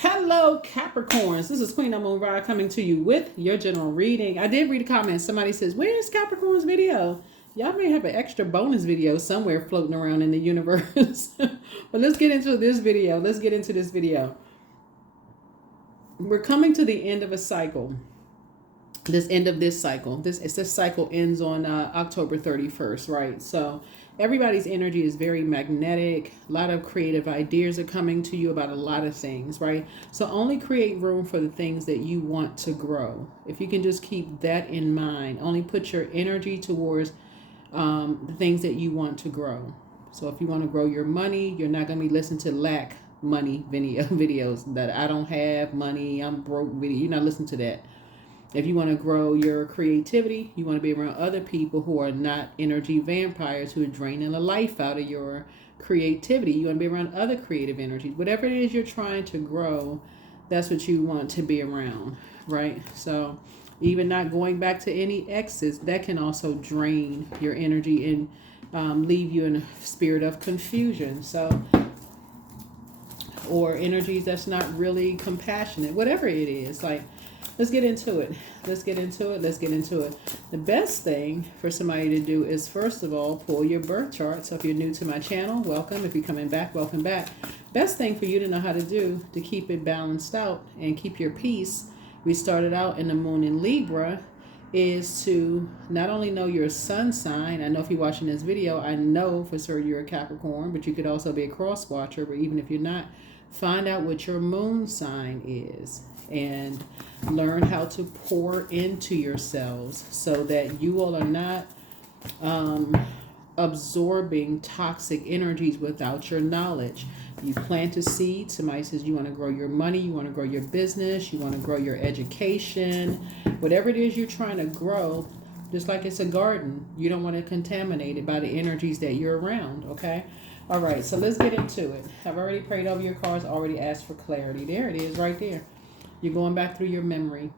Hello, Capricorns. This is Queen Amun Ra coming to you with your general reading. I did read a comment. Somebody says, "Where's Capricorn's video?" Y'all may have an extra bonus video somewhere floating around in the universe. But let's get into this video. We're coming to the end of a cycle. This end of this cycle. This cycle ends on October 31st, right? So everybody's energy is very magnetic. A lot of creative ideas are coming to you about a lot of things, right? So only create room for the things that you want to grow. If you can just keep that in mind, only put your energy towards the things that you want to grow. So if you want to grow your money, you're not going to be listening to lack money videos that I don't have money, I'm broke video. You're not listening to that. If you want to grow your creativity, you want to be around other people who are not energy vampires who are draining the life out of your creativity. You want to be around other creative energies. Whatever it is you're trying to grow, that's what you want to be around, right? So even not going back to any exes, that can also drain your energy and leave you in a spirit of confusion. So, or energies that's not really compassionate, whatever it is, like, let's get into it. The best thing for somebody to do is, first of all, pull your birth chart. So if you're new to my channel, welcome. If you're coming back, welcome back. Best thing for you to know how to do to keep it balanced out and keep your peace. We started out in the moon in Libra, is to not only know your sun sign. I know if you're watching this video, I know for sure you're a Capricorn, but you could also be a cross watcher. But even if you're not, find out what your moon sign is and learn how to pour into yourselves so that you all are not absorbing toxic energies without your knowledge. You plant a seed. Somebody says you want to grow your money, you want to grow your business, you want to grow your education, whatever it is you're trying to grow. Just like it's a garden, you don't want to contaminate it by the energies that you're around. Okay. All right, so let's get into it. I've already prayed over your cards, already asked for clarity. There it is, right there. You're going back through your memory.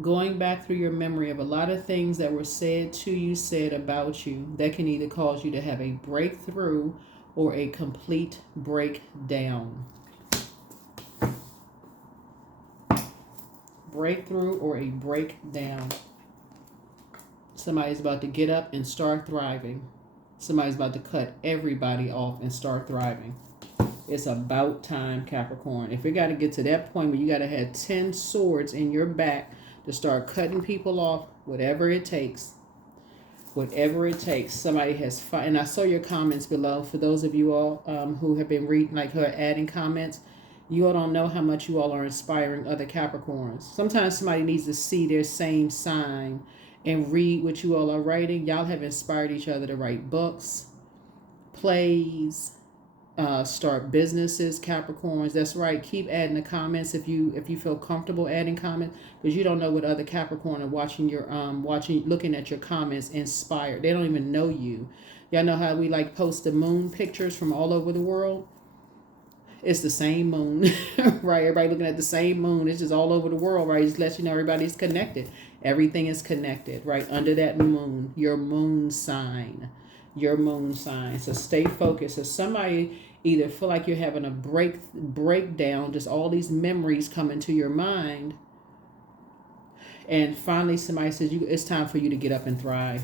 Going back through your memory of a lot of things that were said to you, said about you, that can either cause you to have a breakthrough or a complete breakdown. Breakthrough or a breakdown. Somebody's about to get up and start thriving. Somebody's about to cut everybody off and start thriving. It's about time, Capricorn. If it got to get to that point where you got to have 10 swords in your back to start cutting people off, whatever it takes. Whatever it takes. Somebody has fought. And I saw your comments below. For those of you all who have been reading, like, who are adding comments, you all don't know how much you all are inspiring other Capricorns. Sometimes somebody needs to see their same sign and read what you all are writing. Y'all have inspired each other to write books, plays, start businesses, Capricorns. That's right. Keep adding the comments if you feel comfortable adding comments, because you don't know what other Capricorn are watching your looking at your comments inspired. They don't even know you. Y'all know how we like post the moon pictures from all over the world? It's the same moon, right? Everybody looking at the same moon. It's just all over the world, right? It just lets you know everybody's connected. Everything is connected, right? Under that moon, your moon sign. So stay focused. So somebody either feel like you're having a breakdown, just all these memories come into your mind, and finally somebody says it's time for you to get up and thrive.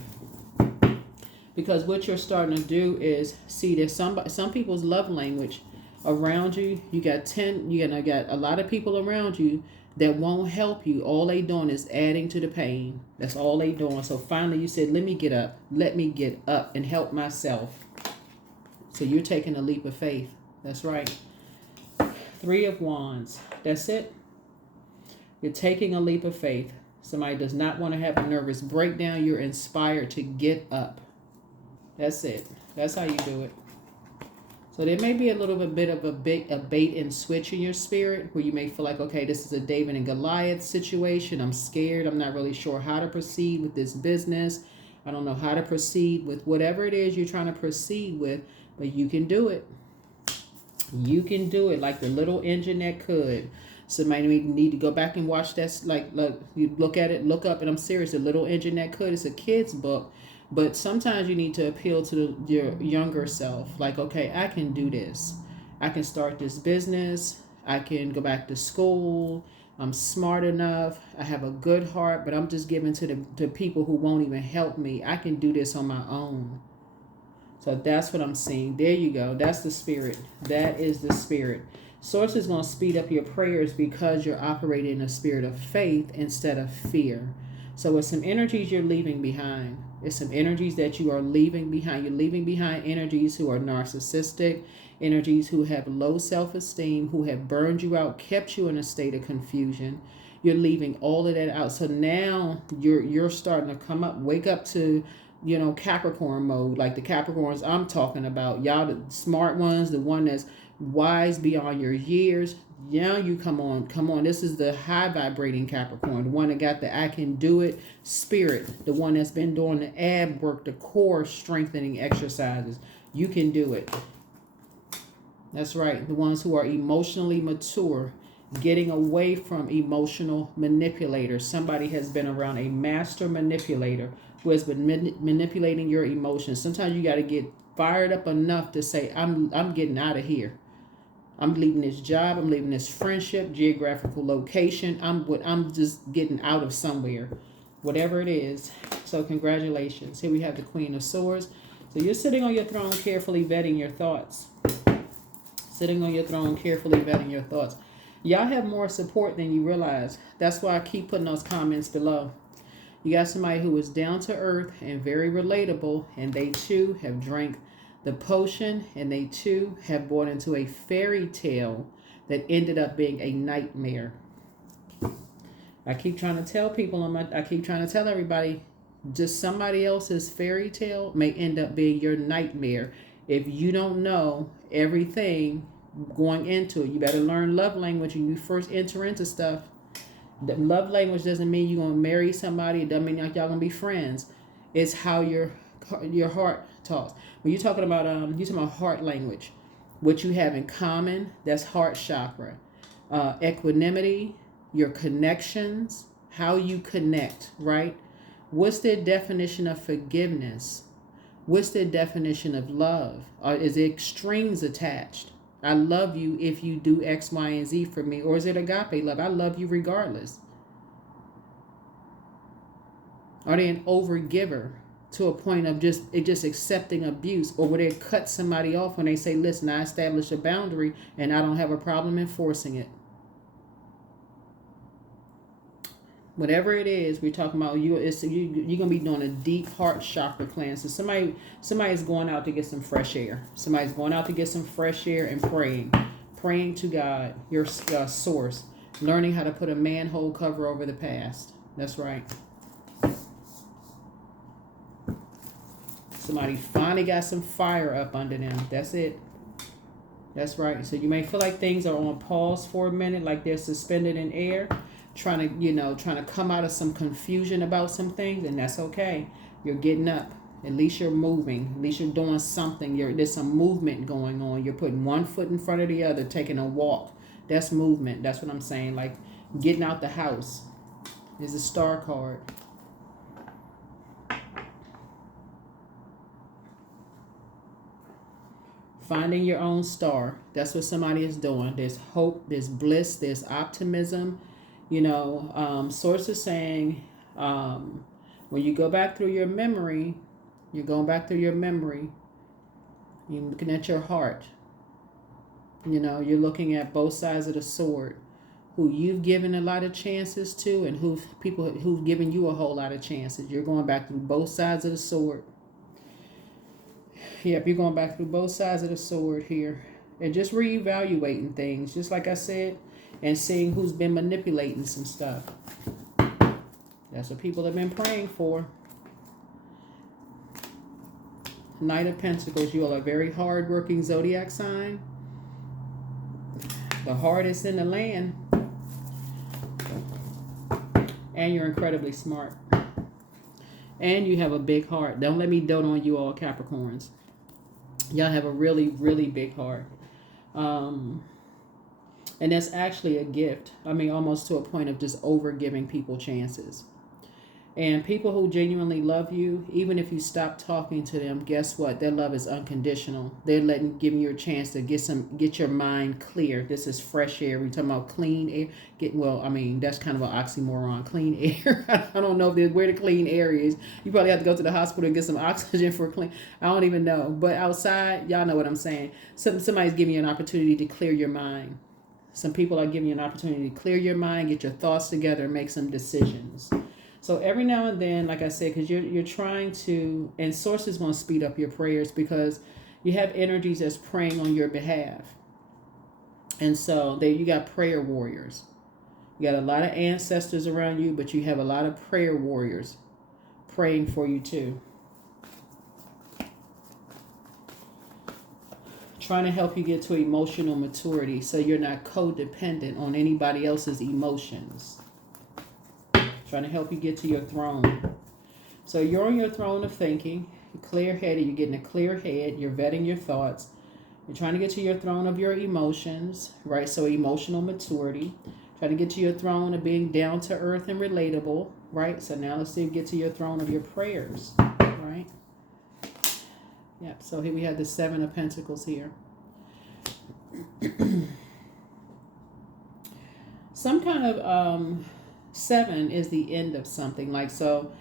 Because what you're starting to do is see there's some people's love language around you. You got a lot of people around you that won't help you. All they doing is adding to the pain. That's all they doing. So finally you said, let me get up and help myself. So you're taking a leap of faith. That's right. 3 of Wands. That's it. You're taking a leap of faith. Somebody does not want to have a nervous breakdown. You're inspired to get up. That's it. That's how you do it. So there may be a little bit of a bait and switch in your spirit where you may feel like, okay, this is a David and Goliath situation. I'm scared. I'm not really sure how to proceed with this business. I don't know how to proceed with whatever it is you're trying to proceed with, but you can do it. You can do it like the little engine that could. Somebody need to go back and watch that. Look, you look at it, look up, and I'm serious. The Little Engine That Could. It's a kid's book. But sometimes you need to appeal to your younger self. Like, okay, I can do this. I can start this business. I can go back to school. I'm smart enough. I have a good heart, but I'm just giving to people who won't even help me. I can do this on my own. So that's what I'm seeing. There you go. That's the spirit. That is the spirit. Source is going to speed up your prayers because you're operating in a spirit of faith instead of fear. So it's some energies you're leaving behind. It's some energies that you are leaving behind. You're leaving behind energies who are narcissistic, energies who have low self-esteem, who have burned you out, kept you in a state of confusion. You're leaving all of that out. So now you're starting to come up, wake up to, Capricorn mode, like the Capricorns I'm talking about. Y'all, the smart ones, the one that's wise beyond your years. Yeah, you come on. This is the high vibrating Capricorn, the one that got the I can do it spirit, the one that's been doing the ab work, the core strengthening exercises. You can do it. That's right. The ones who are emotionally mature, getting away from emotional manipulators. Somebody has been around a master manipulator who has been manipulating your emotions. Sometimes you got to get fired up enough to say, I'm getting out of here. I'm leaving this job. I'm leaving this friendship, geographical location. I'm just getting out of somewhere, whatever it is. So congratulations. Here we have the Queen of Swords. So you're sitting on your throne, carefully vetting your thoughts. Sitting on your throne, carefully vetting your thoughts. Y'all have more support than you realize. That's why I keep putting those comments below. You got somebody who is down to earth and very relatable, and they too have drank the potion, and they too have bought into a fairy tale that ended up being a nightmare. I keep trying to tell people, I keep trying to tell everybody, just somebody else's fairy tale may end up being your nightmare. If you don't know everything going into it, you better learn love language when you first enter into stuff. The love language doesn't mean you're going to marry somebody. It doesn't mean like y'all going to be friends. It's how your heart talks. When you're talking about heart language, what you have in common, that's heart chakra. Equanimity, your connections, how you connect, right? What's their definition of forgiveness? What's their definition of love? Is it extremes attached? I love you if you do X, Y, and Z for me. Or is it agape love? I love you regardless. Are they an overgiver to a point of just accepting abuse? Or will they cut somebody off when they say, listen, I established a boundary and I don't have a problem enforcing it? Whatever it is, we're talking about you're gonna be doing a deep heart chakra cleanse. So somebody's going out to get some fresh air. Somebody's going out to get some fresh air and praying to God, your source, learning how to put a manhole cover over the past. That's right. Somebody finally got some fire up under them. That's it. That's right. So you may feel like things are on pause for a minute, like they're suspended in air, trying to come out of some confusion about some things, and that's okay. You're getting up. At least you're moving. At least you're doing something. There's some movement going on. You're putting one foot in front of the other, taking a walk. That's movement. That's what I'm saying. Like getting out the house. There's a star card. Finding your own star. That's what somebody is doing. There's hope, there's bliss, there's optimism. Source is saying, when you go back through your memory, you're looking at your heart. You're looking at both sides of the sword, who you've given a lot of chances to and who've given you a whole lot of chances. You're going back through both sides of the sword. Yep, you're going back through both sides of the sword here. And just reevaluating things, just like I said, and seeing who's been manipulating some stuff. That's what people have been praying for. Knight of Pentacles, you all are a very hard-working zodiac sign. The hardest in the land. And you're incredibly smart. And you have a big heart. Don't let me dote on you all Capricorns. Y'all have a really, really big heart. And that's actually a gift. I mean, almost to a point of just over giving people chances. And people who genuinely love you, even if you stop talking to them, guess what? Their love is unconditional. They're giving you a chance to get your mind clear. This is fresh air. We're talking about clean air. That's kind of an oxymoron. Clean air. I don't know where the clean air is. You probably have to go to the hospital and get some oxygen for clean. I don't even know. But outside, y'all know what I'm saying. Somebody's giving you an opportunity to clear your mind. Some people are giving you an opportunity to clear your mind, get your thoughts together, and make some decisions. So every now and then, like I said, because you're trying to, and source is going to speed up your prayers because you have energies that's praying on your behalf. And so there you got prayer warriors. You got a lot of ancestors around you, but you have a lot of prayer warriors praying for you too. Trying to help you get to emotional maturity so you're not codependent on anybody else's emotions. Trying to help you get to your throne. So you're on your throne of thinking. You're clear-headed. You're getting a clear head. You're vetting your thoughts. You're trying to get to your throne of your emotions, right? So emotional maturity. Trying to get to your throne of being down to earth and relatable, right? So now let's see if you get to your throne of your prayers, right? Yep. So here we have the Seven of Pentacles here. Some kind of seven is the end of something, like, so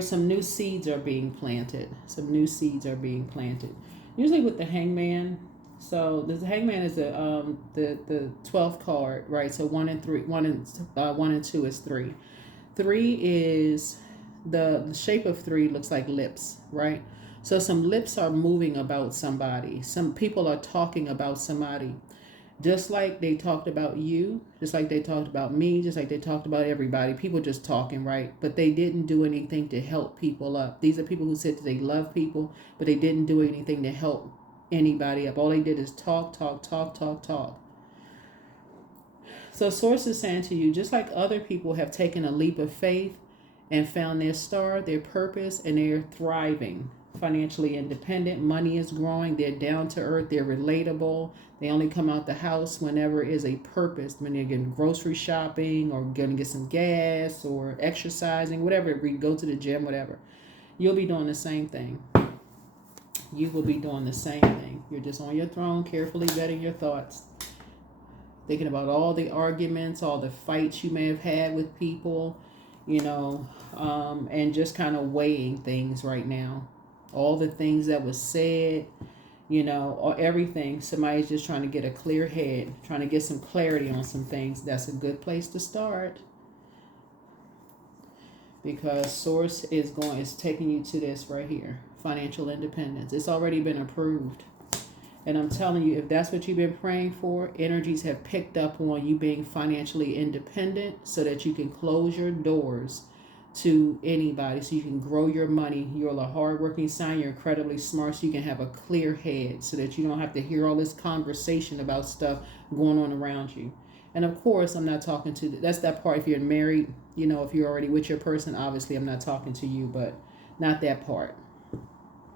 some new seeds are being planted. Some new seeds are being planted. Usually with the Hangman. So the Hangman is the 12th card, right? So 1 and 2 is 3. 3 is the shape of 3 looks like lips, right? So some lips are moving about somebody. Some people are talking about somebody. Just like they talked about you, just like they talked about me, just like they talked about everybody. People just talking, right? But they didn't do anything to help people up. These are people who said that they love people, but they didn't do anything to help anybody up. All they did is talk. So Source is saying to you, just like other people have taken a leap of faith and found their star, their purpose, and they're thriving. Financially independent, money is growing, they're down to earth, they're relatable, they only come out the house whenever is a purpose, when they're getting grocery shopping or going to get some gas or exercising, whatever, go to the gym, whatever. You'll be doing the same thing. You will be doing the same thing. You're just on your throne, carefully vetting your thoughts, thinking about all the arguments, all the fights you may have had with people, and just kind of weighing things right now. All the things that was said, or everything. Somebody's just trying to get a clear head, trying to get some clarity on some things. That's a good place to start. Because Source is taking you to this right here. Financial independence. It's already been approved. And I'm telling you, if that's what you've been praying for, energies have picked up on you being financially independent so that you can close your doors to anybody, so you can grow your money. You're a hardworking sign. You're incredibly smart, so you can have a clear head, so that you don't have to hear all this conversation about stuff going on around you. And of course, I'm not talking to that's that part. If you're married, if you're already with your person, obviously I'm not talking to you, but not that part.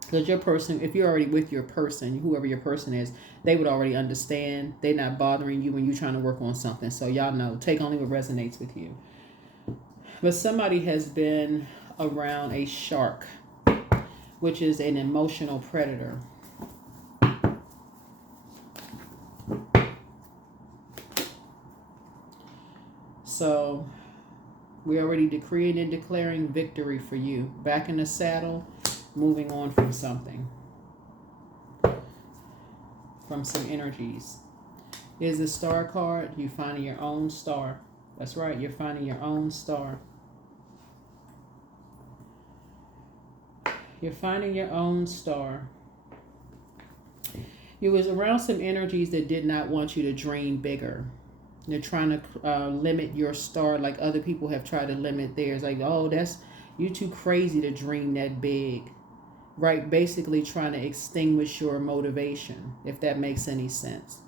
Because your person, if you're already with your person, whoever your person is, they would already understand. They're not bothering you when you're trying to work on something. So y'all know, take only what resonates with you. But somebody has been around a shark, which is an emotional predator. So we're already decreeing and declaring victory for you. Back in the saddle, moving on from something. From some energies. Here's the star card. You're finding your own star. That's right, you're finding your own star. You're finding your own star. You was around some energies that did not want you to dream bigger. They're trying to limit your star like other people have tried to limit theirs. Like, oh, you too crazy to dream that big. Right? Basically trying to extinguish your motivation, if that makes any sense.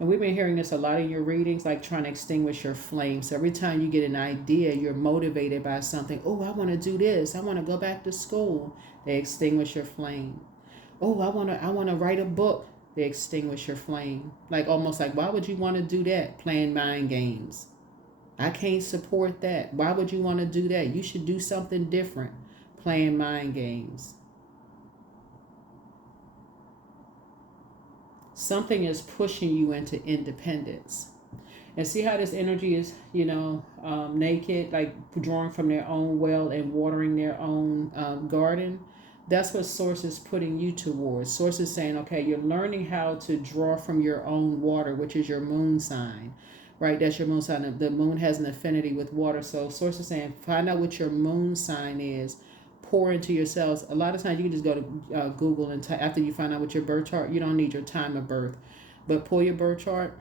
And we've been hearing this a lot in your readings, like trying to extinguish your flame. So every time you get an idea, you're motivated by something. Oh, I want to do this. I want to go back to school. They extinguish your flame. Oh, I want to write a book. They extinguish your flame. Like almost like, why would you want to do that? Playing mind games. I can't support that. Why would you want to do that? You should do something different. Playing mind games. Something is pushing you into independence. And see how this energy is, naked, like drawing from their own well and watering their own garden. That's what Source is putting you towards. Source is saying, okay, you're learning how to draw from your own water, which is your moon sign, right? That's your moon sign. The moon has an affinity with water. So Source is saying, find out what your moon sign is. Pour into yourselves. A lot of times you can just go to Google and after you find out what your birth chart, you don't need your time of birth, but pull your birth chart.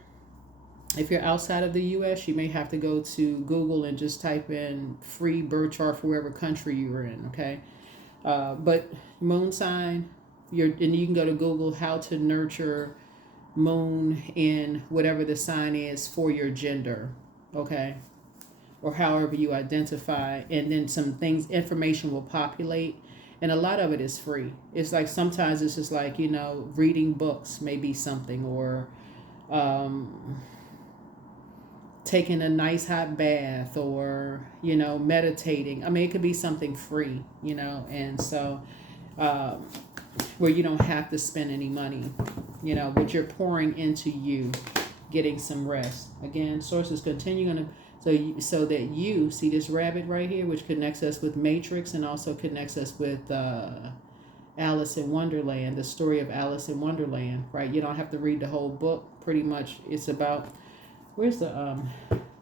If you're outside of the U.S., you may have to go to Google and just type in free birth chart for wherever country you're in, okay? But moon sign, and you can go to Google how to nurture moon in whatever the sign is for your gender, okay? Or however you identify, and then some things, information will populate, and a lot of it is free. It's like sometimes it's just like, reading books may be something, or taking a nice hot bath, or meditating. I mean, it could be something free, and so where you don't have to spend any money, but you're pouring into you, getting some rest. Again, sources continue to so that you see this rabbit right here, which connects us with Matrix and also connects us with Alice in Wonderland, the story of Alice in Wonderland, right? You don't have to read the whole book. Pretty much it's about, where's the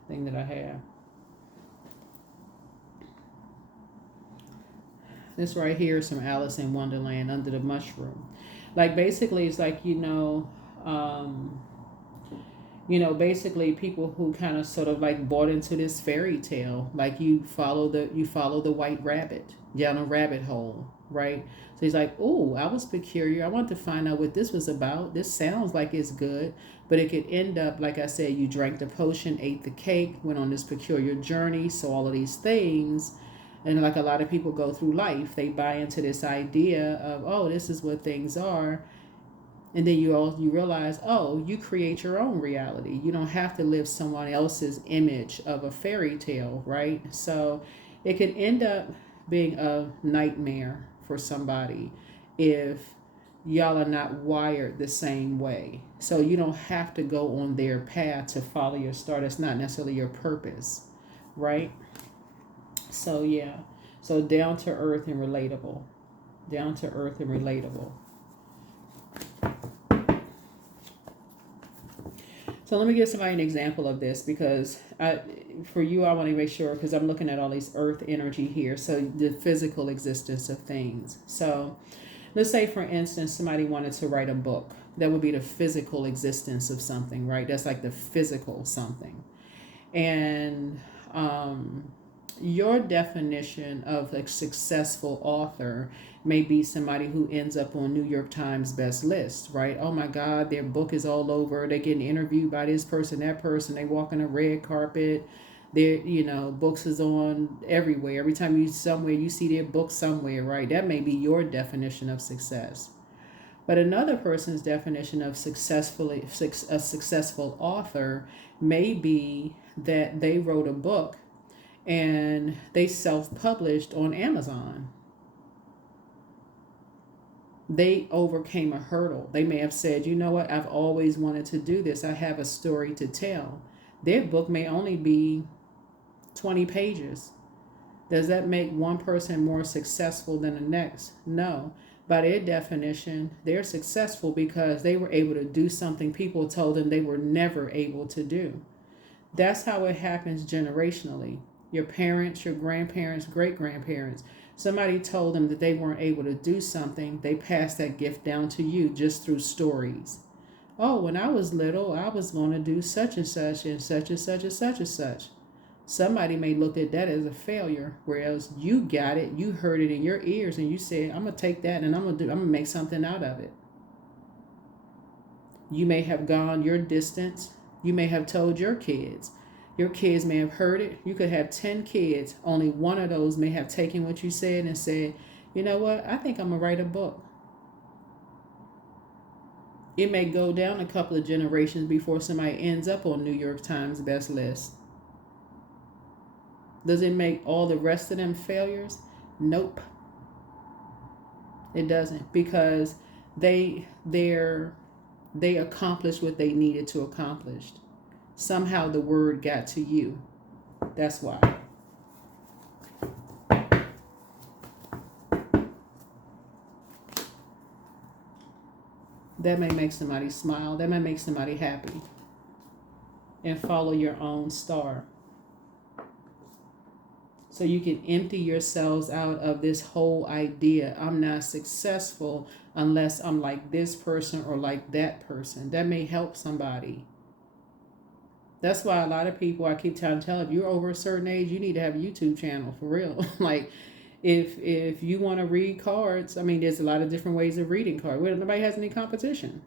thing that I have? This right here is from Alice in Wonderland, Under the Mushroom. Like basically it's like, basically people who kind of sort of like bought into this fairy tale. Like you follow the white rabbit down a rabbit hole, right? So he's like, oh, I was peculiar. I wanted to find out what this was about. This sounds like it's good, but it could end up, like I said, you drank the potion, ate the cake, went on this peculiar journey, saw all of these things. And like a lot of people go through life, they buy into this idea of, oh, this is what things are. And then you realize, oh, you create your own reality. You don't have to live someone else's image of a fairy tale, right? So it could end up being a nightmare for somebody if y'all are not wired the same way. So you don't have to go on their path to follow your star. That's not necessarily your purpose, right? So yeah, so down to earth and relatable. Down to earth and relatable. So let me give somebody an example of this, because for you, I want to make sure, because I'm looking at all these earth energy here. So the physical existence of things. So let's say, for instance, somebody wanted to write a book. That would be the physical existence of something, right? That's like the physical something. And your definition of a successful author may be somebody who ends up on New York Times best list, right? Oh my God, their book is all over. They're getting interviewed by this person, that person. They walk on a red carpet. Their, books is on everywhere. Every time you somewhere, you see their book somewhere, right? That may be your definition of success. But another person's definition of a successful author may be that they wrote a book and they self-published on Amazon. They overcame a hurdle. They may have said, you know what, I've always wanted to do this. I have a story to tell. Their book may only be 20 pages. Does that make one person more successful than the next? No. By their definition, they're successful because they were able to do something people told them they were never able to do. That's how it happens generationally. Your parents, your grandparents, great-grandparents, somebody told them that they weren't able to do something. They passed that gift down to you just through stories. Oh, when I was little, I was going to do such and such and such and such and such and such. Somebody may look at that as a failure, whereas you got it, you heard it in your ears, and you said, I'm going to take that and I'm going to make something out of it. You may have gone your distance. You may have told your kids. Your kids may have heard it. You could have 10 kids. Only one of those may have taken what you said and said, you know what? I think I'm going to write a book. It may go down a couple of generations before somebody ends up on New York Times best list. Does it make all the rest of them failures? Nope, it doesn't, because they accomplished what they needed to accomplish. Somehow the word got to you. That's why. That may make somebody smile. That may make somebody happy. And follow your own star. So you can empty yourselves out of this whole idea. I'm not successful unless I'm like this person or like that person. That may help somebody. That's why a lot of people, I keep trying to tell, if you're over a certain age, you need to have a YouTube channel, for real. Like, if you want to read cards, I mean, there's a lot of different ways of reading cards. Well, nobody has any competition.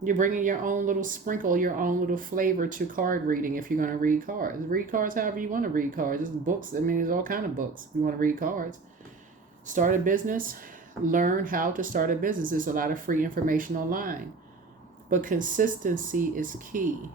You're bringing your own little sprinkle, your own little flavor to card reading if you're going to read cards. Read cards however you want to read cards. There's books. I mean, there's all kind of books if you want to read cards. Start a business. Learn how to start a business. There's a lot of free information online. But consistency is key.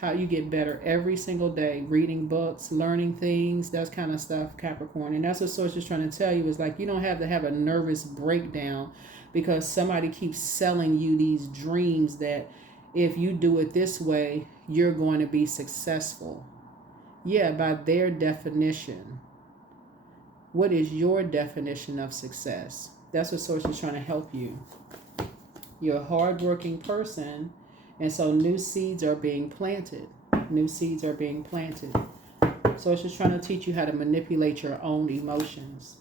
How you get better every single day. Reading books, learning things, that kind of stuff, Capricorn. And that's what Source is trying to tell you, is like, you don't have to have a nervous breakdown because somebody keeps selling you these dreams that if you do it this way, you're going to be successful. Yeah, by their definition. What is your definition of success? That's what Source is trying to help you. You're a hardworking person, and so new seeds are being planted. New seeds are being planted. So it's just trying to teach you how to manipulate your own emotions.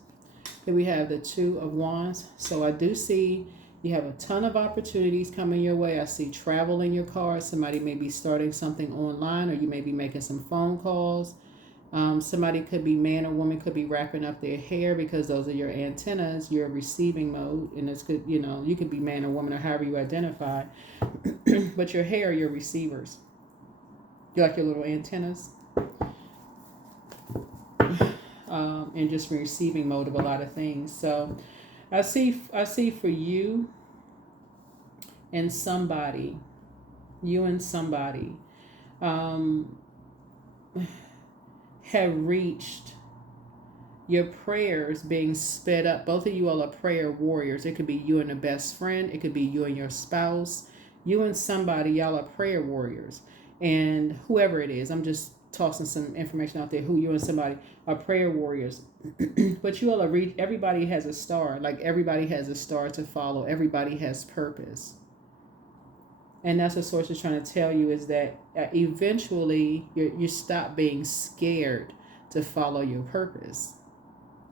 Here we have the Two of Wands. So I do see you have a ton of opportunities coming your way. I see travel in your car. Somebody may be starting something online, or you may be making some phone calls. Somebody could be, man or woman, could be wrapping up their hair, because those are your antennas, your receiving mode. And it's good, you could be man or woman or however you identify. But your hair are your receivers. You like your little antennas. And just receiving mode of a lot of things. So I see for you and somebody, have reached your prayers being sped up. Both of you all are prayer warriors. It could be you and a best friend. It could be you and your spouse. You and somebody, y'all are prayer warriors. And whoever it is, I'm just tossing some information out there, who you and somebody are prayer warriors. But you all are everybody has a star. Like, everybody has a star to follow. Everybody has purpose. And that's what Source is trying to tell you, is that eventually you stop being scared to follow your purpose.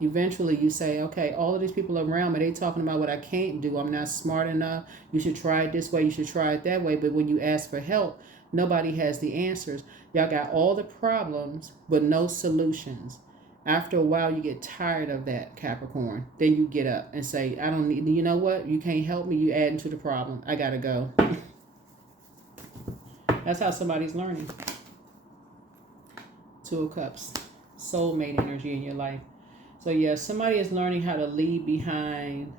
Eventually you say, okay, all of these people around me, they talking about what I can't do. I'm not smart enough. You should try it this way. You should try it that way. But when you ask for help, nobody has the answers. Y'all got all the problems, but no solutions. After a while, you get tired of that, Capricorn. Then you get up and say, I don't need, you know what? You can't help me. You adding to the problem. I got to go. That's how somebody's learning. Two of Cups. Soulmate energy in your life. So yeah, somebody is learning how to leave behind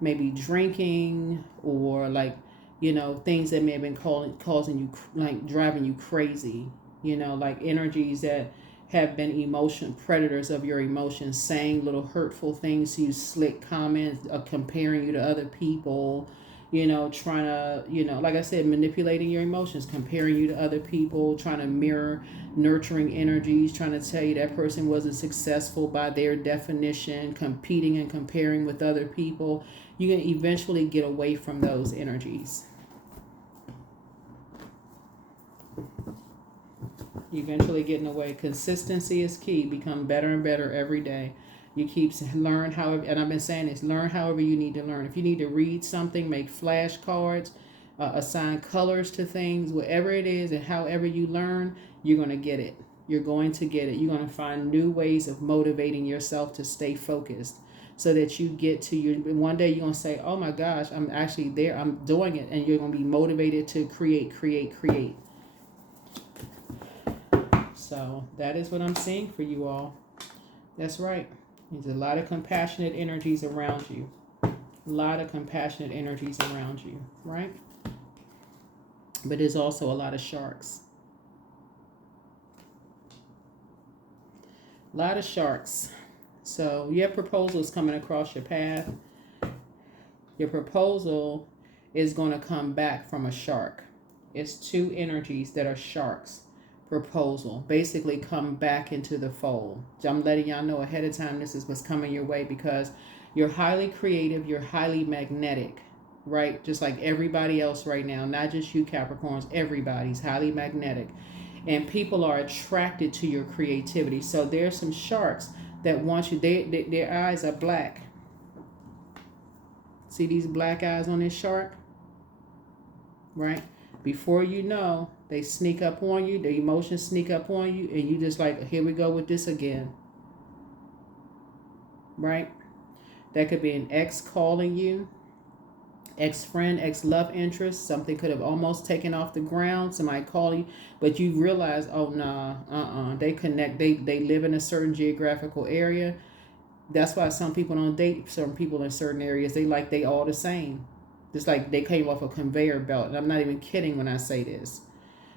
maybe drinking, or like, things that may have been causing you, like driving you crazy, like energies that have been predators of your emotions, saying little hurtful things to you, slick comments, comparing you to other people, trying to, like I said, manipulating your emotions, comparing you to other people, trying to mirror nurturing energies, trying to tell you that person wasn't successful by their definition, competing and comparing with other people. You can eventually get away from those energies. Eventually getting away. Consistency is key. Become better and better every day. You keep learn however, and I've been saying this, learn however you need to learn. If you need to read something, make flashcards, assign colors to things, whatever it is, and however you learn, you're going to get it. You're going to get it. You're going to find new ways of motivating yourself to stay focused, so that you get to your, one day you're going to say, oh my gosh, I'm actually there, I'm doing it. And you're going to be motivated to create. So that is what I'm seeing for you all. That's right. There's a lot of compassionate energies around you. A lot of compassionate energies around you, right? But there's also a lot of sharks. A lot of sharks. So your proposal is coming across your path. Your proposal is going to come back from a shark. It's two energies that are sharks. Proposal. Basically come back into the fold. I'm letting y'all know ahead of time this is what's coming your way because you're highly creative. You're highly magnetic. Right? Just like everybody else right now. Not just you Capricorns. Everybody's highly magnetic. And people are attracted to your creativity. So there's some sharks that want you. Their eyes are black. See these black eyes on this shark? Right? Before you know, they sneak up on you. The emotions sneak up on you. And you just like, here we go with this again. Right? That could be an ex calling you. Ex-friend, ex-love interest. Something could have almost taken off the ground. Somebody calling you. But you realize, oh, nah, They connect. They live in a certain geographical area. That's why some people don't date certain people in certain areas. They all the same. Just like they came off a conveyor belt. And I'm not even kidding when I say this.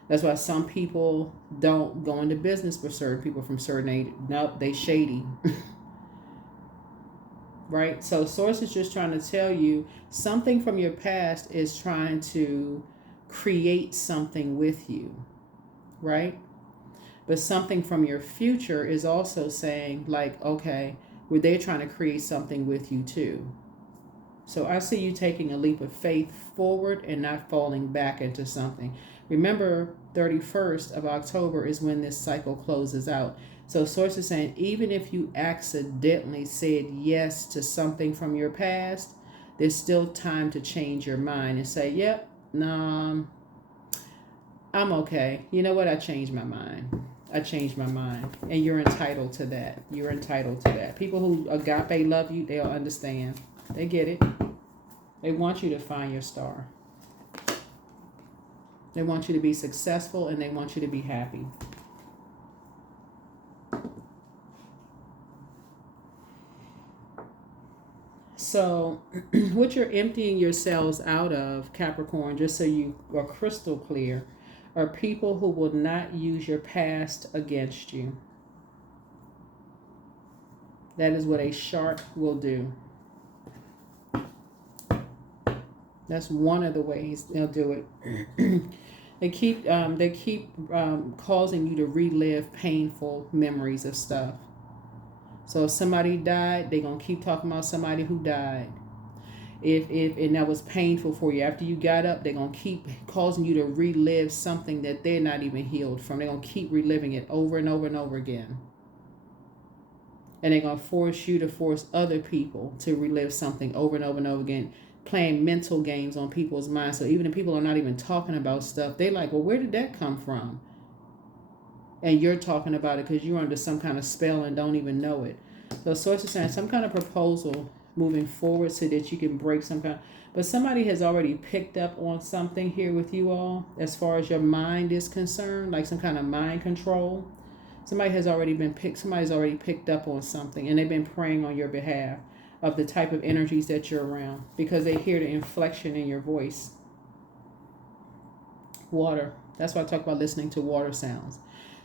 That's why some people don't go into business with certain people from certain age. Nope, they shady. Right? So Source is just trying to tell you something from your past is trying to create something with you. Right? But something from your future is also saying like, okay, where they're trying to create something with you too. So I see you taking a leap of faith forward and not falling back into something. Remember, 31st of October is when this cycle closes out. So Source is saying, even if you accidentally said yes to something from your past, there's still time to change your mind and say, yep, no, I'm okay. You know what? I changed my mind. And you're entitled to that. You're entitled to that. People who agape love you, they'll understand. They get it. They want you to find your star. They want you to be successful and they want you to be happy. So what you're emptying yourselves out of, Capricorn, just so you are crystal clear, are people who will not use your past against you. That is what a shark will do. That's one of the ways they'll do it. They keep causing you to relive painful memories of stuff. So if somebody died, they're going to keep talking about somebody who died. And that was painful for you. After you got up, they're going to keep causing you to relive something that they're not even healed from. They're going to keep reliving it over and over and over again. And they're going to force you to force other people to relive something over and over and over again, playing mental games on people's minds. So even if people are not even talking about stuff, they're like, well, where did that come from? And you're talking about it because you're under some kind of spell and don't even know it. So Source is saying some kind of proposal moving forward so that you can break some kind. But somebody has already picked up on something here with you all as far as your mind is concerned, like some kind of mind control. Somebody's already picked up on something and they've been praying on your behalf of the type of energies that you're around because they hear the inflection in your voice. Water. That's why I talk about listening to water sounds.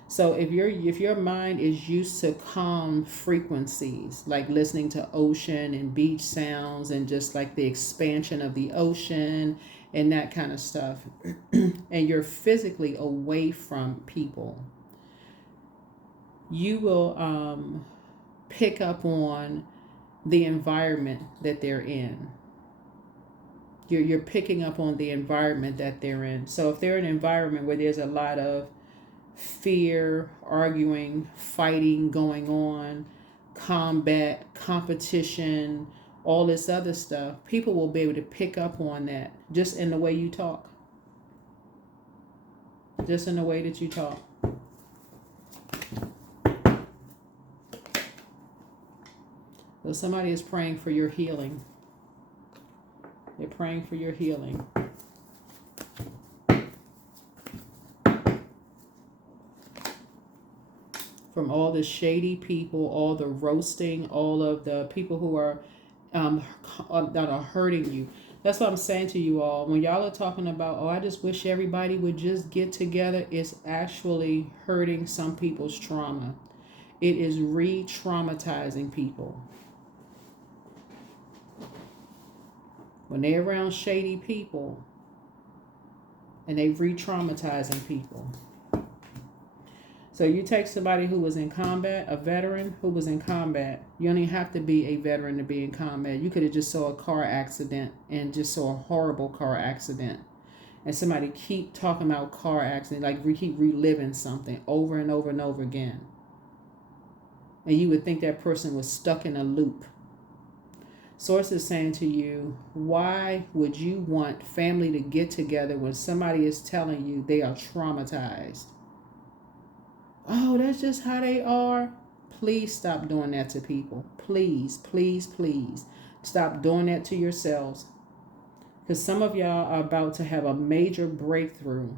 So if your mind is used to calm frequencies, like listening to ocean and beach sounds and just like the expansion of the ocean and that kind of stuff, and you're physically away from people, you will pick up on the environment that they're in. You're picking up on the environment that they're in. So if they're in an environment where there's a lot of fear, arguing, fighting going on, combat, competition, all this other stuff, people will be able to pick up on that just in the way you talk. Just in the way that you talk. So somebody is praying for your healing. They're praying for your healing. From all the shady people, all the roasting, all of the people who are that are hurting you. That's what I'm saying to you all. When y'all are talking about, oh, I just wish everybody would just get together, it's actually hurting some people's trauma. It is re-traumatizing people. When they're around shady people and they re-traumatizing people. So you take somebody who was in combat, a veteran who was in combat. You don't even have to be a veteran to be in combat. You could have just saw a car accident and just saw a horrible car accident. And somebody keep talking about car accident, like we keep reliving something over and over and over again. And you would think that person was stuck in a loop. Source is saying to you, why would you want family to get together when somebody is telling you they are traumatized? Oh, that's just how they are. Please stop doing that to people. Please, please, please. Stop doing that to yourselves. Because some of y'all are about to have a major breakthrough.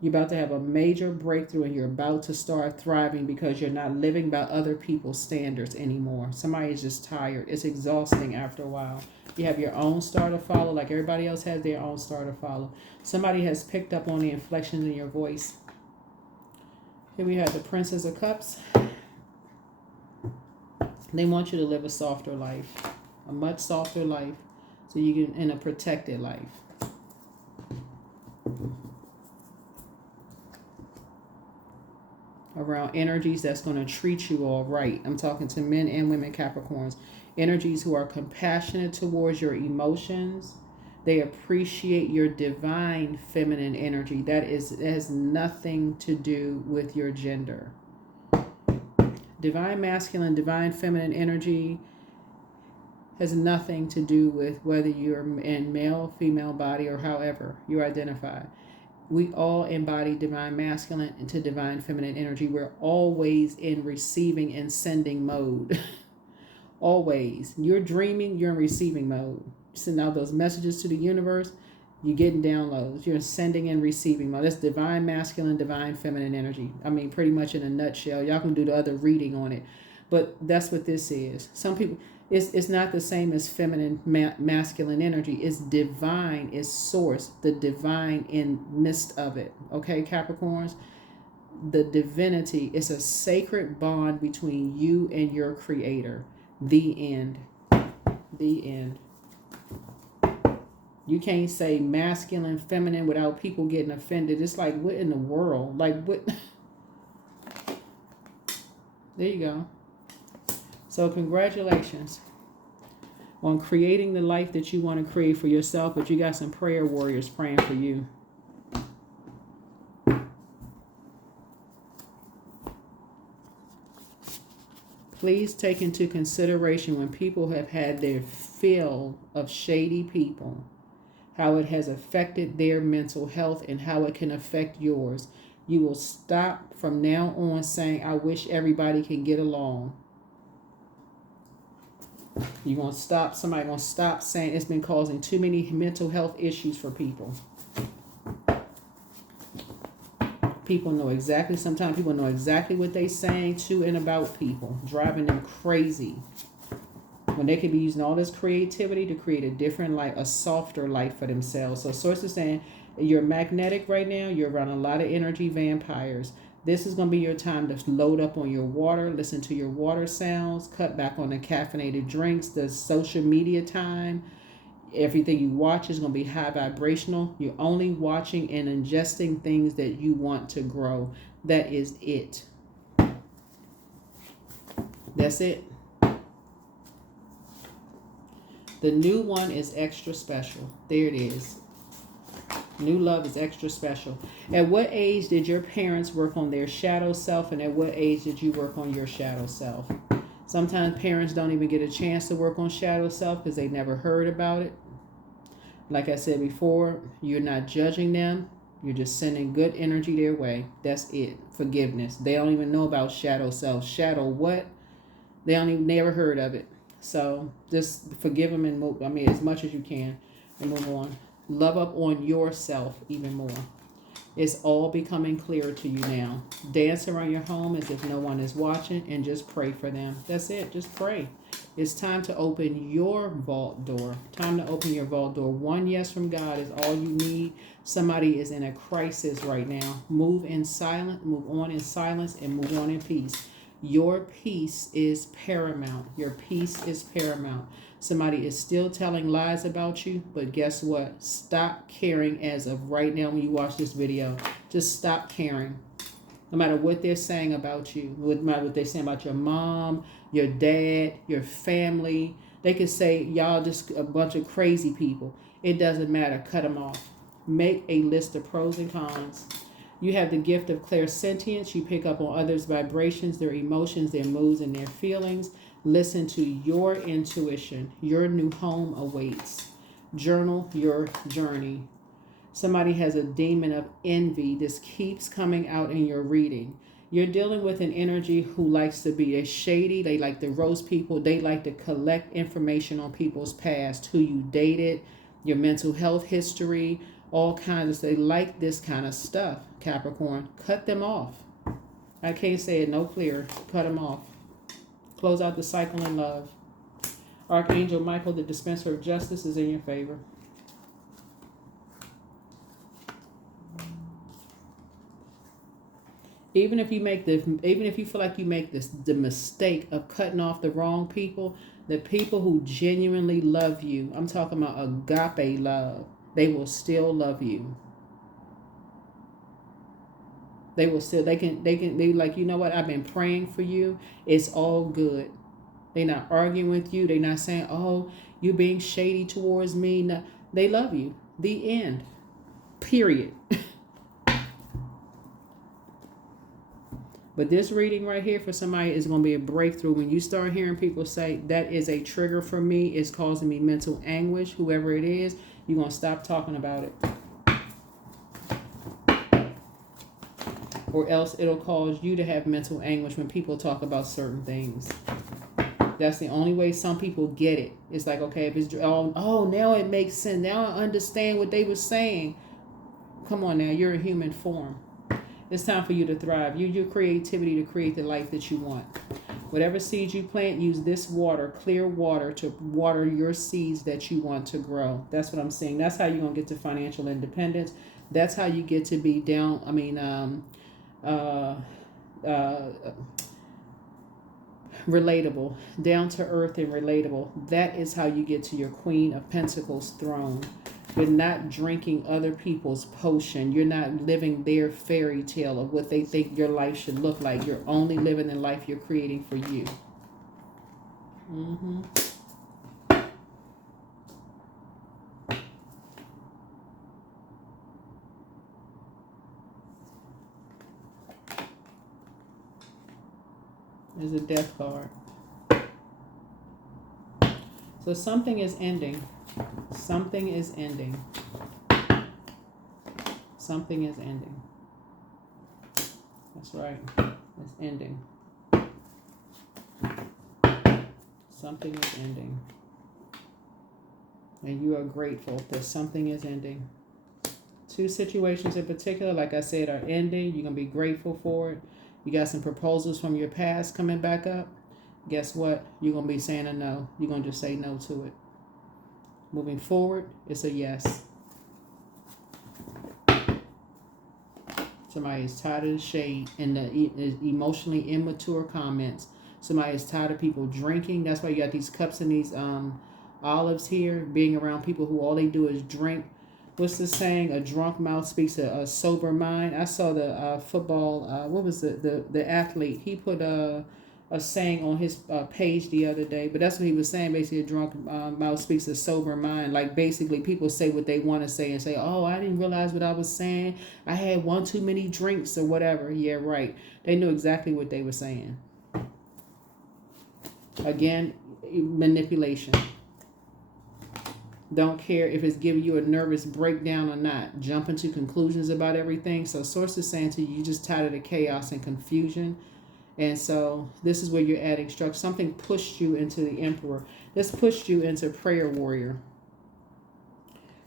You're about to have a major breakthrough and you're about to start thriving because you're not living by other people's standards anymore. Somebody is just tired. It's exhausting after a while. You have your own star to follow like everybody else has their own star to follow. Somebody has picked up on the inflections in your voice. Here we have the Princess of Cups. They want you to live a softer life, a much softer life, so you can in a protected life. Around energies that's going to treat you all right. I'm talking to men and women Capricorns. Energies who are compassionate towards your emotions. They appreciate your divine feminine energy. That has nothing to do with your gender. Divine masculine, divine feminine energy has nothing to do with whether you're in male, female body, or however you identify. We all embody divine masculine into divine feminine energy. We're always in receiving and sending mode. Always. You're dreaming, you're in receiving mode. Send out those messages to the universe, you're getting downloads. You're sending and receiving mode. That's divine masculine, divine feminine energy. I mean, pretty much in a nutshell. Y'all can do the other reading on it. But that's what this is. Some people, it's not the same as feminine masculine energy. It's divine, it's source, the divine in midst of it. Okay, Capricorns? The divinity is a sacred bond between you and your creator. The end. The end. You can't say masculine, feminine without people getting offended. It's like, what in the world? Like, what? There you go. So congratulations on creating the life that you want to create for yourself, but you got some prayer warriors praying for you. Please take into consideration when people have had their fill of shady people, how it has affected their mental health and how it can affect yours. You will stop from now on saying, I wish everybody can get along. You're going to stop. Somebody going to stop saying it's been causing too many mental health issues for people. People know exactly, sometimes people know exactly what they're saying to and about people, driving them crazy. When they could be using all this creativity to create a different life, a softer life for themselves. So Source is saying you're magnetic right now. You're around a lot of energy vampires. This is going to be your time to load up on your water, listen to your water sounds, cut back on the caffeinated drinks, the social media time. Everything you watch is going to be high vibrational. You're only watching and ingesting things that you want to grow. That is it. That's it. The new one is extra special. There it is. New love is extra special. At what age did your parents work on their shadow self, and at what age did you work on your shadow self? Sometimes parents don't even get a chance to work on shadow self because they never heard about it. Like I said before, you're not judging them. You're just sending good energy their way. That's it. Forgiveness. They don't even know about shadow self. Shadow what? They don't even never heard of it. So just forgive them and move. I mean, as much as you can and move on. Love up on yourself even more. It's all becoming clearer to you now. Dance around your home as if no one is watching and just pray for them. That's it. Just pray. It's time to open your vault door. Time to open your vault door. One yes from God is all you need. Somebody is in a crisis right now. Move in silence, move on in silence, and move on in peace. Your peace is paramount. Your peace is paramount. Somebody is still telling lies about you, but guess what? Stop caring as of right now when you watch this video. Just stop caring. No matter what they're saying about you, no matter what they're saying about your mom, your dad, your family. They could say, y'all just a bunch of crazy people. It doesn't matter. Cut them off. Make a list of pros and cons. You have the gift of clairsentience. You pick up on others' vibrations, their emotions, their moods, and their feelings. Listen to your intuition. Your new home awaits. Journal your journey. Somebody has a demon of envy. This keeps coming out in your reading. You're dealing with an energy who likes to be shady. They like to roast people. They like to collect information on people's past, who you dated, your mental health history, all kinds of. They like this kind of stuff, Capricorn. Cut them off. I can't say it no clearer. Cut them off. Close out the cycle in love. Archangel Michael, the dispenser of justice, is in your favor. Even if you feel like you make the mistake of cutting off the wrong people, the people who genuinely love you, I'm talking about agape love, they will still love you. They will still, they like, you know what, I've been praying for you. It's all good. They're not arguing with you. They're not saying, oh, you're being shady towards me. No, they love you. The end. Period. But this reading right here for somebody is going to be a breakthrough. When you start hearing people say, that is a trigger for me, it's causing me mental anguish, whoever it is, you're going to stop talking about it. Or else it'll cause you to have mental anguish when people talk about certain things. That's the only way some people get it. It's like, okay, if it's, oh, now it makes sense. Now I understand what they were saying. Come on now, you're a human form. It's time for you to thrive. Use your creativity to create the life that you want. Whatever seeds you plant, use this water, clear water, to water your seeds that you want to grow. That's what I'm saying. That's how you're going to get to financial independence. That's how you get to be relatable, down to earth and relatable. That is how you get to your Queen of Pentacles throne. You're not drinking other people's potion. You're not living their fairy tale of what they think your life should look like. You're only living the life you're creating for you. There's a death card. So something is ending. Something is ending. Something is ending. That's right. It's ending. Something is ending. And you are grateful that something is ending. Two situations in particular, like I said, are ending. You're going to be grateful for it. You got some proposals from your past coming back up. Guess what? You're going to be saying a no. You're going to just say no to it. Moving forward, it's a yes. Somebody is tired of the shade and the emotionally immature comments. Somebody is tired of people drinking. That's why you got these cups and these olives here, being around people who all they do is drink. What's the saying? A drunk mouth speaks a sober mind. I saw the football, what was the athlete? He put a saying on his page the other day, but that's what he was saying. Basically, a drunk mouth speaks a sober mind. Like, basically, people say what they want to say and say, oh, I didn't realize what I was saying. I had one too many drinks or whatever. Yeah, right. They knew exactly what they were saying. Again, manipulation. Don't care if it's giving you a nervous breakdown or not. Jumping to conclusions about everything. So source is saying to you, you're just tired of the chaos and confusion. And so this is where you're adding structure. Something pushed you into the Emperor. This pushed you into Prayer Warrior.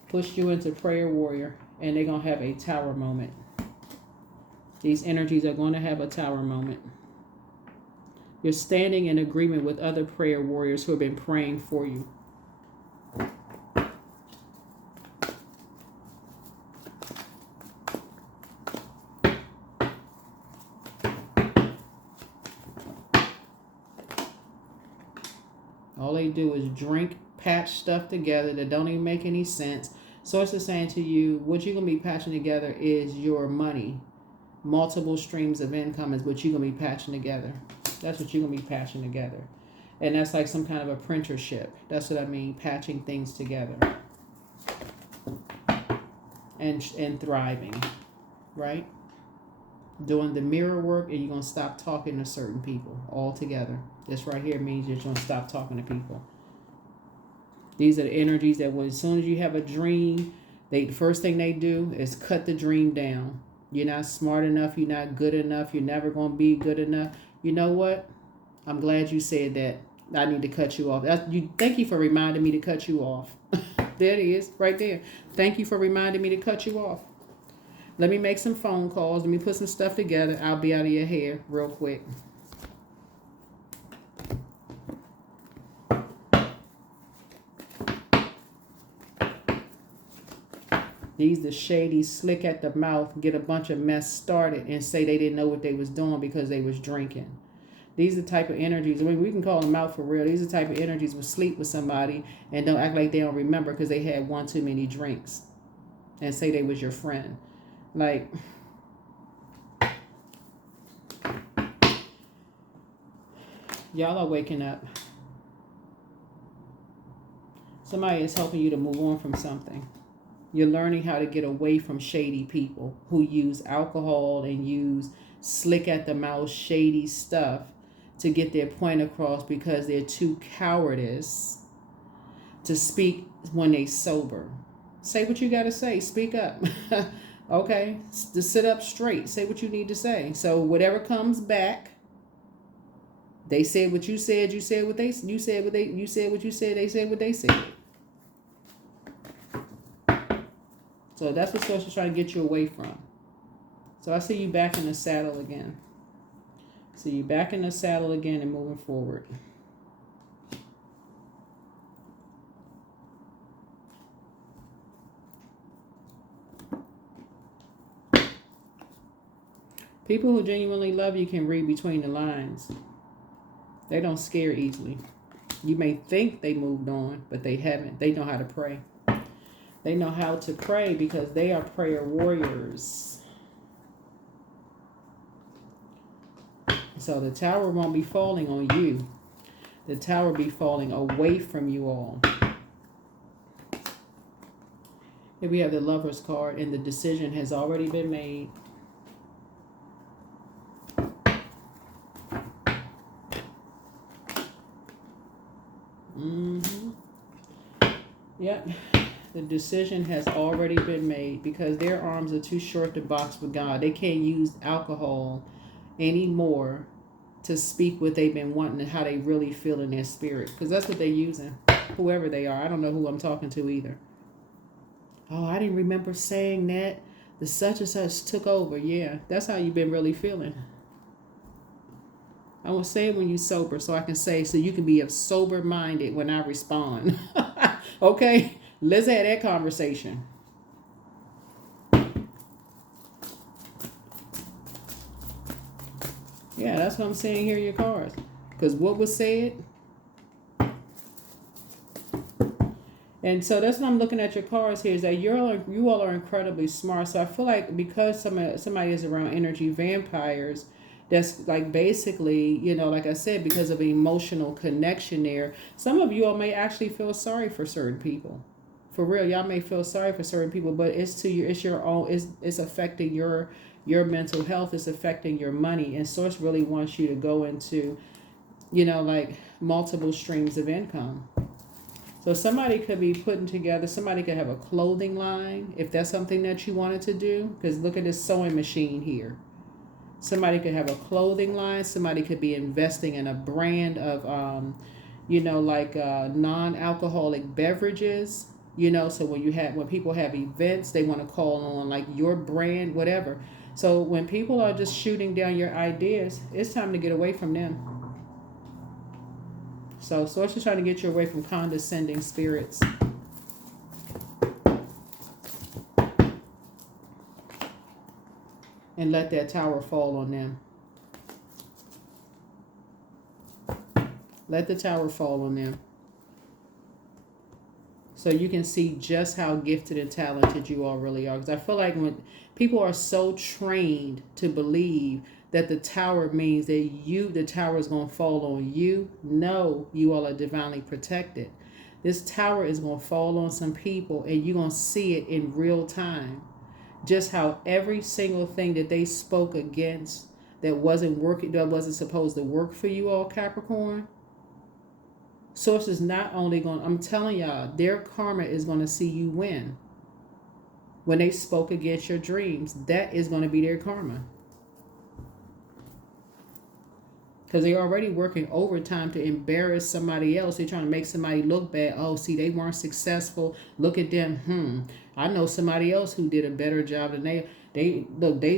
Pushed you into Prayer Warrior. And they're going to have a tower moment. These energies are going to have a tower moment. You're standing in agreement with other prayer warriors who have been praying for you. All they do is drink, patch stuff together that don't even make any sense. Source is saying to you, what you're going to be patching together is your money. Multiple streams of income is what you're going to be patching together. That's what you're going to be patching together. And that's like some kind of apprenticeship. That's what I mean, patching things together. And thriving, right? Doing the mirror work, and you're going to stop talking to certain people altogether. This right here means you're going to stop talking to people. These are the energies that when, as soon as you have a dream, the first thing they do is cut the dream down. You're not smart enough. You're not good enough. You're never going to be good enough. You know what? I'm glad you said that. I need to cut you off. Thank you for reminding me to cut you off. There it is, right there. Thank you for reminding me to cut you off. Let me make some phone calls. Let me put some stuff together. I'll be out of your hair real quick. These the shady, slick at the mouth, get a bunch of mess started and say they didn't know what they was doing because they was drinking. These are the type of energies, I mean, we can call them out for real. These are the type of energies will sleep with somebody and don't act like they don't remember because they had one too many drinks and say they was your friend. Like, y'all are waking up. Somebody is helping you to move on from something. You're learning how to get away from shady people who use alcohol and use slick at the mouth, shady stuff to get their point across because they're too cowardice to speak when they sober. Say what you got to say. Speak up. Okay? To sit up straight. Say what you need to say. So whatever comes back, they said what you said, you said what they, you said what they, you said what you said, they said what they said. So that's what Source is trying to get you away from. So I see you back in the saddle again. See you back in the saddle again and moving forward. People who genuinely love you can read between the lines. They don't scare easily. You may think they moved on, but they haven't. They know how to pray. They know how to pray because they are prayer warriors. So the tower won't be falling on you. The tower will be falling away from you all. Here we have the Lover's card, and the decision has already been made. Yep. The decision has already been made because their arms are too short to box with God. They can't use alcohol anymore to speak what they've been wanting and how they really feel in their spirit. Because that's what they're using. Whoever they are. I don't know who I'm talking to either. Oh, I didn't remember saying that. The such and such took over. Yeah, that's how you've been really feeling. I will say it when you're sober so I can say, so you can be sober-minded when I respond. Okay? Let's have that conversation. Yeah, that's what I'm saying here in your cards. Because what was said. And so that's what I'm looking at your cards here is that you all are incredibly smart. So I feel like because somebody is around energy vampires, that's like basically, you know, like I said, because of emotional connection there, some of you all may actually feel sorry for certain people. For real, y'all may feel sorry for certain people, but it's your own, it's affecting your mental health, it's affecting your money. And Source really wants you to go into, you know, like multiple streams of income. So somebody could be putting together, somebody could have a clothing line if that's something that you wanted to do. Because look at this sewing machine here. Somebody could have a clothing line. Somebody could be investing in a brand of, you know, like non-alcoholic beverages. You know, so when people have events, they want to call on like your brand, whatever. So when people are just shooting down your ideas, it's time to get away from them. So Source is trying to get you away from condescending spirits. And let that tower fall on them. Let the tower fall on them. So you can see just how gifted and talented you all really are. Because I feel like when people are so trained to believe that the tower means that the tower is going to fall on you. No, you all are divinely protected. This tower is going to fall on some people and you're going to see it in real time. Just how every single thing that they spoke against that wasn't working, that wasn't supposed to work for you all, Capricorn. Source is not only going, I'm telling y'all, their karma is going to see you win. When they spoke against your dreams, that is going to be their karma. Because they're already working overtime to embarrass somebody else. They're trying to make somebody look bad. Oh, see, they weren't successful. Look at them. I know somebody else who did a better job than they. They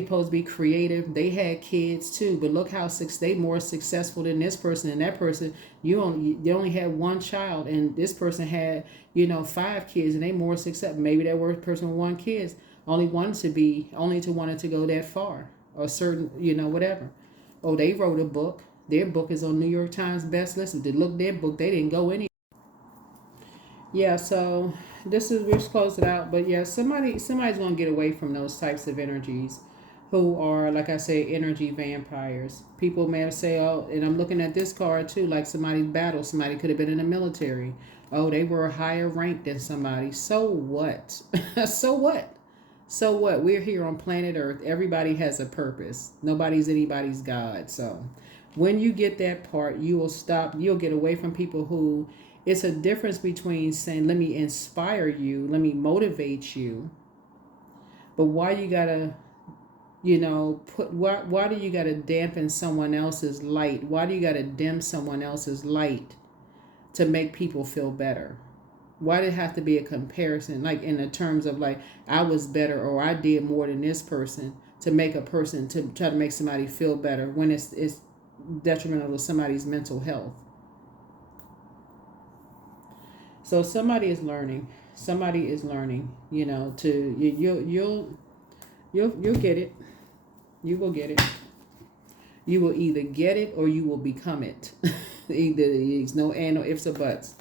supposed to be creative. They had kids too, but look how they more successful than this person and that person. They only had one child, and this person had 5 kids, and they more successful. Maybe that worst person with 1 kid only wanted to go that far, or certain whatever. Oh, they wrote a book. Their book is on New York Times best list. If they look their book, they didn't go any. Yeah, so we'll just close it out. But yeah, somebody's gonna get away from those types of energies, who are, like I say, energy vampires. People may have say, oh, and I'm looking at this card too, like somebody's battle. Somebody could have been in the military. Oh, they were higher ranked than somebody. So what? So what? So what? We're here on planet Earth. Everybody has a purpose. Nobody's anybody's God. So when you get that part, you'll get away from people who, it's a difference between saying, let me inspire you, let me motivate you. But why you gotta, why do you gotta dampen someone else's light? Why do you gotta dim someone else's light to make people feel better? Why did it have to be a comparison, like in the terms of like, I was better or I did more than this person, to make a person, to try to make somebody feel better when it's detrimental to somebody's mental health? So somebody is learning. You'll get it. You will get it. You will either get it or you will become it. There's no and, no ifs or buts.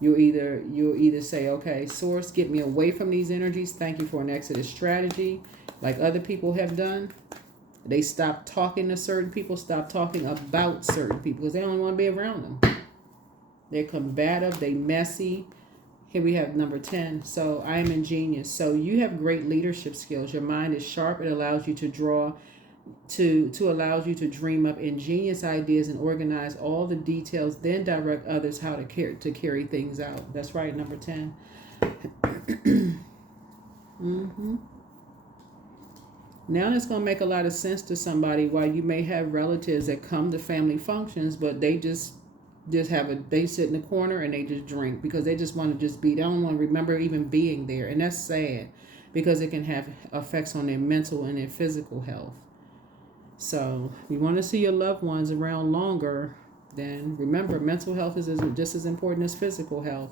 You'll either say, okay, Source, get me away from these energies. Thank you for an exodus strategy, like other people have done. They stop talking to certain people, stop talking about certain people, because they don't want to be around them. They're combative, they messy. Here we have number 10. So I am ingenious. So you have great leadership skills. Your mind is sharp. It allows you to allows you to dream up ingenious ideas and organize all the details, then direct others how to carry things out. That's right, number 10. Now it's going to make a lot of sense to somebody why you may have relatives that come to family functions, but they just they sit in the corner and they just drink because they just want to just be. They don't want to remember even being there, and that's sad because it can have effects on their mental and their physical health. So you want to see your loved ones around longer, then remember mental health is just as important as physical health.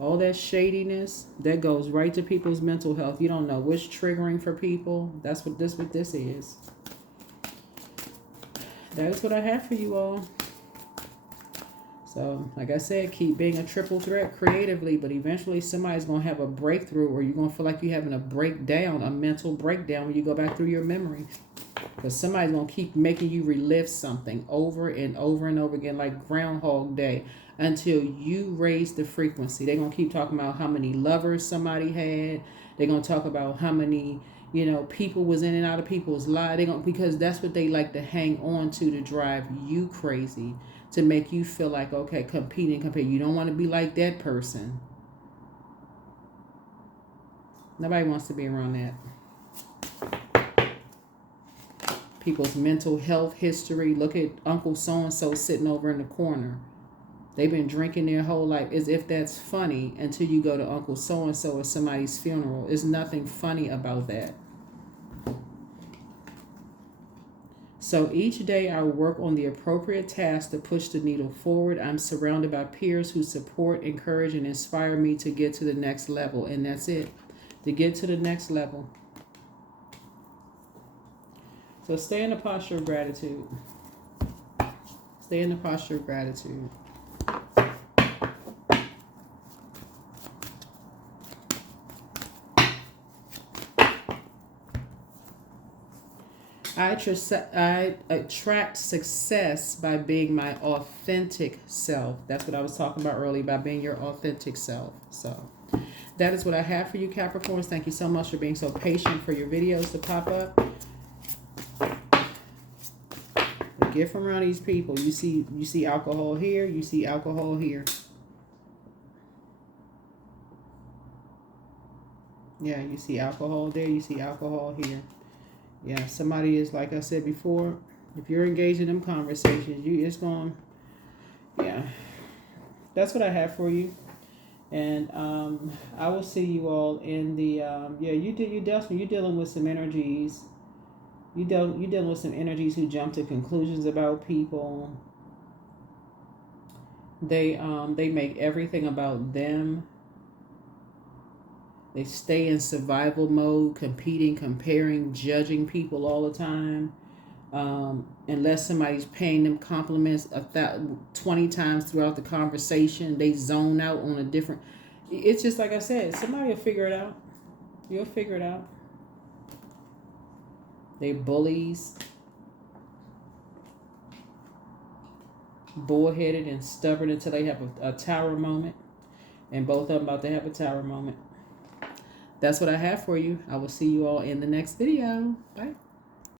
All that shadiness, that goes right to people's mental health. You don't know what's triggering for people. That's what this is. That is what I have for you all. So, like I said, keep being a triple threat creatively, but eventually somebody's going to have a breakthrough, or you're going to feel like you're having a breakdown, a mental breakdown when you go back through your memory. Because somebody's going to keep making you relive something over and over and over again, like Groundhog Day, until you raise the frequency. They're going to keep talking about how many lovers somebody had. They're going to talk about how many, people was in and out of people's lives. Because that's what they like to hang on to drive you crazy, to make you feel like, okay, compare. You don't want to be like that person. Nobody wants to be around that. People's mental health history. Look at Uncle so-and-so sitting over in the corner. They've been drinking their whole life, as if that's funny, until you go to Uncle so-and-so at somebody's funeral. There's nothing funny about that. So each day I work on the appropriate task to push the needle forward. I'm surrounded by peers who support, encourage, and inspire me to get to the next level. And that's it. To get to the next level. So stay in the posture of gratitude. Stay in the posture of gratitude. I attract success by being my authentic self. That's what I was talking about earlier, by being your authentic self. So that is what I have for you, Capricorns. Thank you so much for being so patient for your videos to pop up. Get from around these people. You see alcohol here. You see alcohol here. Yeah, you see alcohol there. You see alcohol here. Yeah, somebody is, like I said before, if you're engaged in them conversations, it's going, yeah. That's what I have for you. And I will see you all in the, you're dealing with some energies. You're dealing with some energies who jump to conclusions about people. They make everything about them. They stay in survival mode, competing, comparing, judging people all the time. Unless somebody's paying them compliments 20 times throughout the conversation, they zone out on a different... It's just like I said, somebody will figure it out. You'll figure it out. They bullies. Bullheaded and stubborn until they have a tower moment. And both of them about to have a tower moment. That's what I have for you. I will see you all in the next video. Bye.